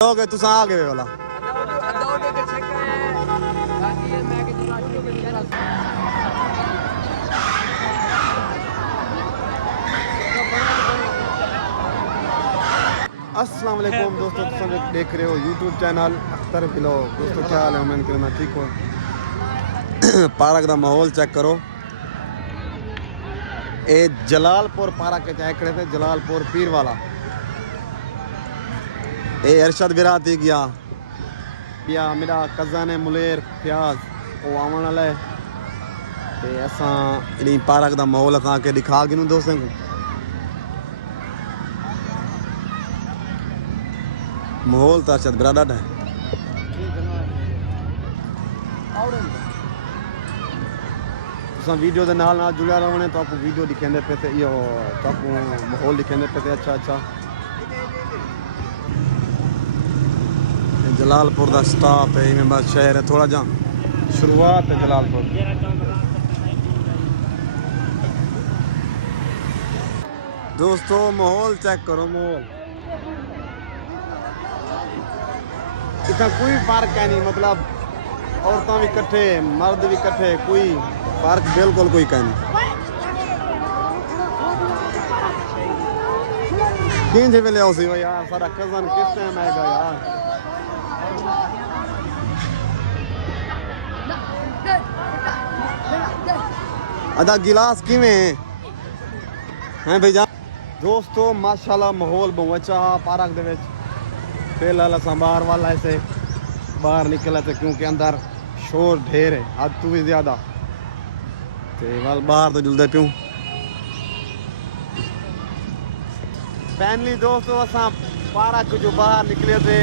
हो गए तुस आ गए वाला अस्सलाम वालेकुम दोस्तों, तुम देख रहे हो यूट्यूब चैनल अख्तर ब्लॉग। दोस्तों क्या हाल है? उम्मीद करना ठीक हो। पार्क का माहौल चेक करो। ये जलालपुर पार्क के चेक करे थे, जलालपुर पीर वाला। ये अरशद बिरा थी गया पिया मेरा कज़न है मुलेर प्याज वो आवन वाला है। ते असां इन पार्क का माहौल असांखे दिखा गिनूं दोस्तों को। माहौल तो अरशद बिरा ॾाढा है। तुसां वीडियो के नाल नाल जुड़िया रहने तो आपको वीडियो दिखेंदे पे थे, यो तो आपको माहौल दिखेंदे पे थे। अच्छा अच्छा जलालपुर का स्टॉप है, इवें बस शहर है थोड़ा जा शुरुआत है जलालपुर। दोस्तों माहौल चेक करो, माहौल इतना कोई फर्क है नहीं, मतलब औरतां भी इकट्ठे मर्द भी इकट्ठे, कोई फर्क बिल्कुल कोई कह नहीं। किंजे वेले आओ सी यार, सारा कज़न किस टाइम आएगा यार। अदा गिलास किवें हैं भैया। दोस्तों माशाल्लाह माहौल बहुत अच्छा पार्क दे विच। फिलहाल असां बाहर वाला ऐसे बाहर निकला थे क्योंकि अंदर शोर ढेर है, हद तू भी ज़्यादा। तो वाल बाहर तो जुलदे प्यूं फैमिली। दोस्तों असां पार्क जो बाहर निकले थे,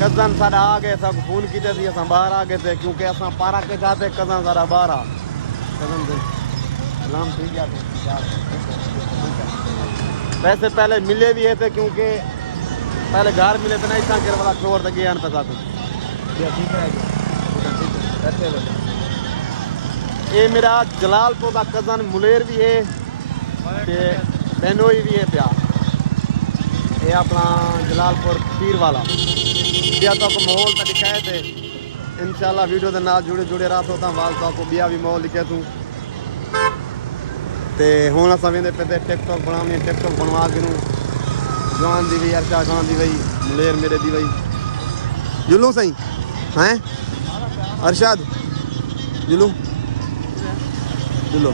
कज़न सारा आ गए, सब फोन किए थे, असां बाहर आ गए थे क्योंकि असां पार्क के जाते कज़न सारा बाहर आ कज़न से सलाम ठीक गया थे। वैसे पहले मिले भी थे क्योंकि पहले घर मिले थे ना, इतना गिर वाला शोर तक गया पता तो ये मेरा जलालपुर का कज़न मुलेर भी है, बेनोई भी है प्या। ये अपना जलालपुर पीर वाला बिया तो आपको माहौल तो दिखाए थे। इंशाल्लाह वीडियो के नाल जुड़े जुड़े रात होता वाल तो आपको बिया भी माहौल दिखे तू। तो हूँ अस वेंदे पे टिकटॉक बनानी, टिकटॉक बनवा के जवान दी वही, अर्शा खान दी वही, मुलेर मेरे दी वही। जुलू सही हैं अरशद जुलू जुलो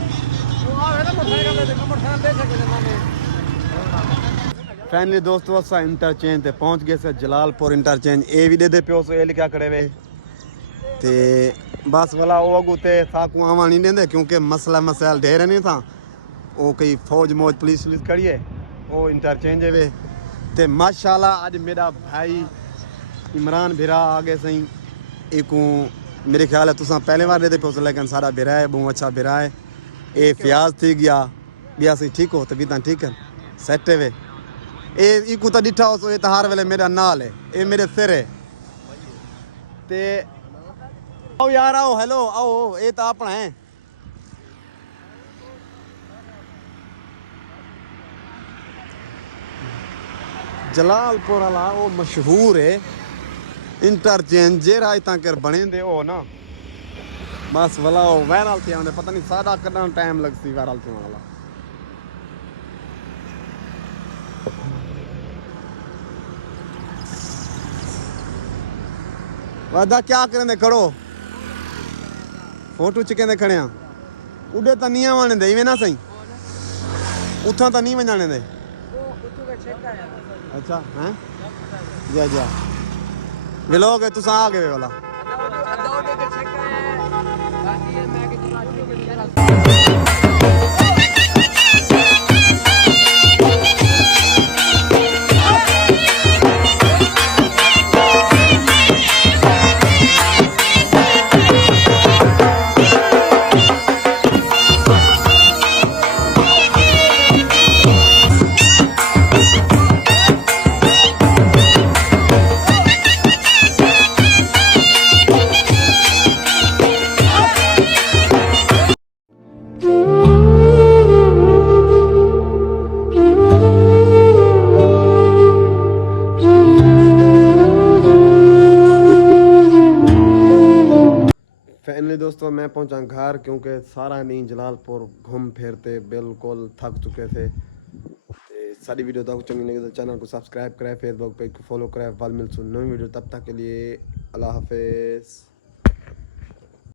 फैमिली। दोस्तों असा इंटरचेंज ते पहुँच गए से जलालपुर इंटरचेंज। ए भी दे प्यो सो ये लिखा खड़े वे ते बस वाला वो अगू ते साकू आवा नहीं देंदे क्योंकि मसला मसाइल ढेर नहीं था। वो कई फौज मौज पुलिस वुलिस खड़ी है, वो इंटरचेंज है वे। ते माशाल्लाह आज मेरा भाई इमरान भिरा आ गए सही। एक मेरे ख्याल है तुसा पहले बार दे पे लेकिन सारा भिरा है, बहुत अच्छा भिरा है। ये फ्याज थी गया बिया सही ठीक हो तो भी ठीक है सेट है वे। ए इकू तो डिठा हो सो ये तो हर वेले मेरा नाल है, ये मेरे सिर है। ते आओ यार आओ, हेलो आओ, ये तो अपना है। जलालपुर वाला वो मशहूर है इंटरचेंज जेरा तक बने दे हो ना, बस वाला वो वायरल थे आने पता नहीं सारा कदा टाइम लगती वायरल थे वाला। वादा क्या करें दे खड़ो फोटो चिकें दे खड़े उड़े तो नहीं आने दे इवें ना सही उथा तो नहीं वजाने दे। अच्छा हैं जा जा मिलोगे तुस आ गए वाला। दोस्तों मैं पहुंचा घर क्योंकि सारा नहीं जलालपुर घूम फिरते बिल्कुल थक चुके थे। ते सारी वीडियो तो चंगी लगी तो चैनल को सब्सक्राइब करें, फेसबुक पेज को फॉलो करें। वाल मिलसूँ नई वीडियो, तब तक के लिए अल्लाह हाफिज़।